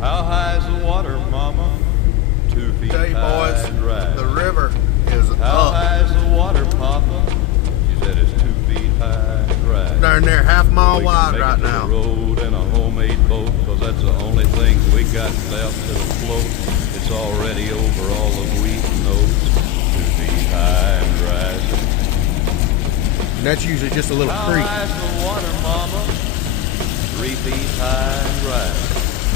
How high's the water, Mama? 2 feet Tell you high boys, and rising. the river is How up. high's the water, Papa? She said it's 2 feet high and rising. Darn near half a mile We can wide make right it to now. the road in a homemade boat, 'cause that's the only thing we got left that'll float. It's already over all the wheat and oats. 2 feet high and rising. And that's usually just a little How creek. high's the water, Mama? 3 feet high and rising.